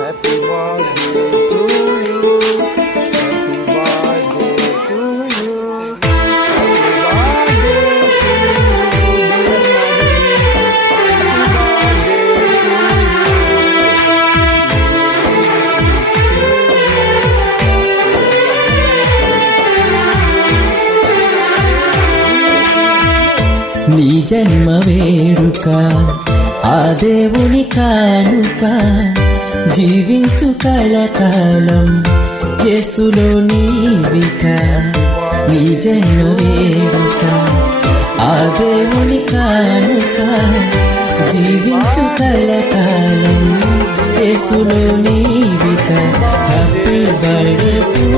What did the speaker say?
Happy birthday నీ జన్మ వేడుక ఆ దేవుని కానుక జీవించు కలకాలం యేసులో నీవిక నీ జన్మ వేడుక ఆ దేవుని కానుక జీవించు కలకాలం యేసులో నీవిక హ్యాపీ బర్త్డే టు